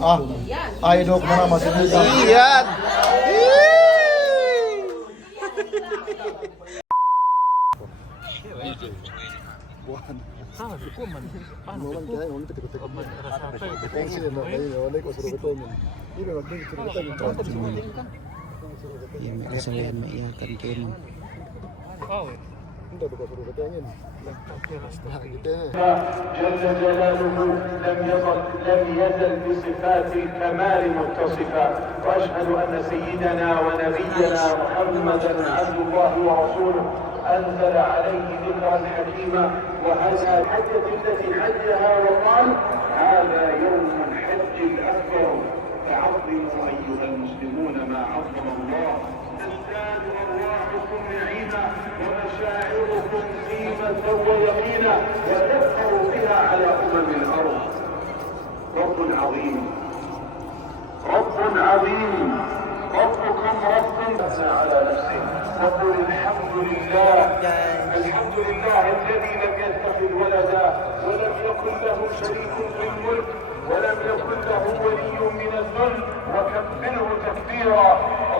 Idol ko na masih muda. Iyan! Yang kesalahan maiyakan Kemon. جل جلاله لم يزل بصفات الكمال متصفا واشهد ان سيدنا ونبينا محمدا عبد الله ورسوله انزل عليه ذكرا حكيما وهذا الحجه التي حجها وقال هذا يوم الحج الاكبر فعظموا ايها المسلمون ما عظم الله تزداد ارواحكم نعيما ومشاعركم قيمه ويقينا وتكثروا بها على الارض رب عظيم رب عظيم ربكم رب على نفسه وقل الحمد لله الذي لم يتخذ ولدا ولم يكن له شريك في الملك ولم يكن له ولي من الذل وكبره تكبيرا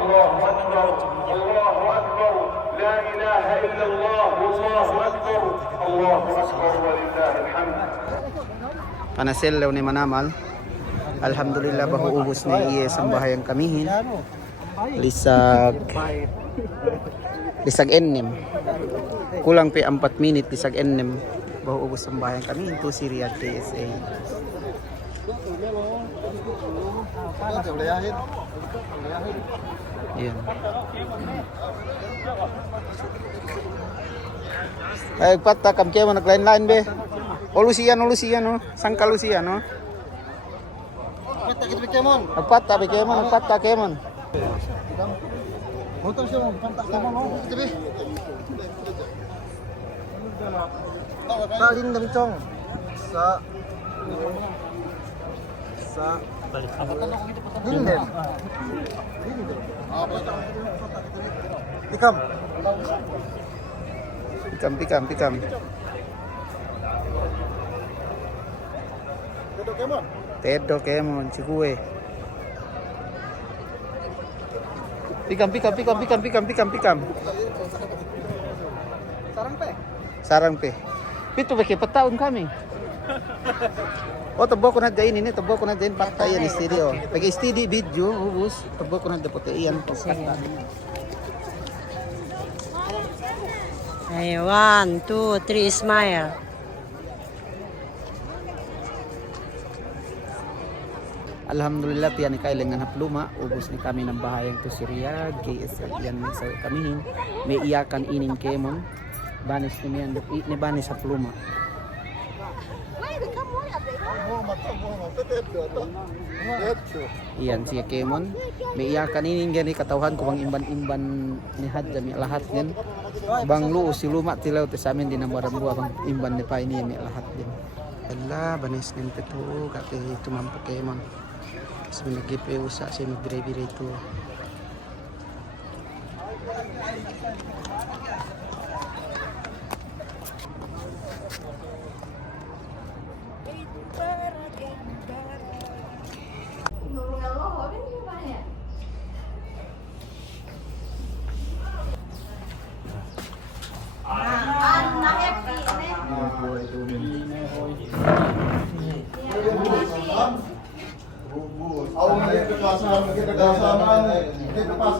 الله اكبر لا اله الا الله والله اكبر ولله الحمد. Panasil law ni manamal. Alhamdulillah bahu ubos na iya sambahayang kamihin. Lisag ennem. Kulang pa 4 minit lisag ennem. Bahu ubos sambahayang kamihin to si Riyadh KSA. Yan. Ay patta kam kemo naglain-lain be. Olusian oh. Sangka Lusian oh. Nagpatta Kemon. Motor siya mo, pantak naman oh. Tibi. Talin dam chong. Sa Hinden. Pikam. Tedo Kemon, cikue. Pikam. Sarang pe. Itu pakai petaun kami. Oh, tebo ko na dyan ini, patayan studio. Pakai studio video, ubus, tebo ko na dapat iyan po. Hey, 1, 2, 3, smile. Alhamdulillah tiyan ni kailangan hapluma, ubus ni kami ng bahayang to si Riyadh, KSL yan sa kamihin. May iyakan ining Kemon. Banis ni miyan, ni banis hapluma. Iyan siya Kemon. May iyakan ining gani katawhan ko bang imban-imban ni Hadja mi lahat din. Bang luo si luma tilaw ti sa amin din ang buwa bang imban ni pa ini mi lahat din. Allah banis nin petu kate tumampa Kemon. Kasi nag-gipe usa siya mag-bire-bire ito. Kita pas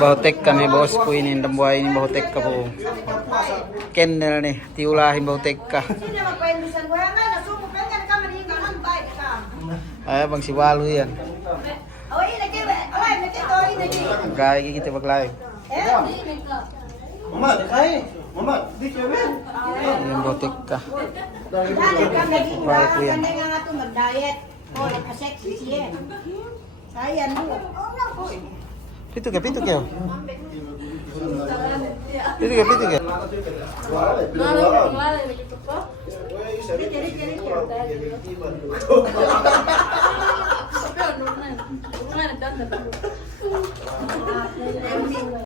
Bahutek kami bos po ini dambuhay ini bahutek ka po. Kendel nih tiulahin bahutek ka. Ay bang si Walu yan. Gaya kita baglay. Yung bahutek ka. Bahay po yan. Pito ka. Piti ka. Tapi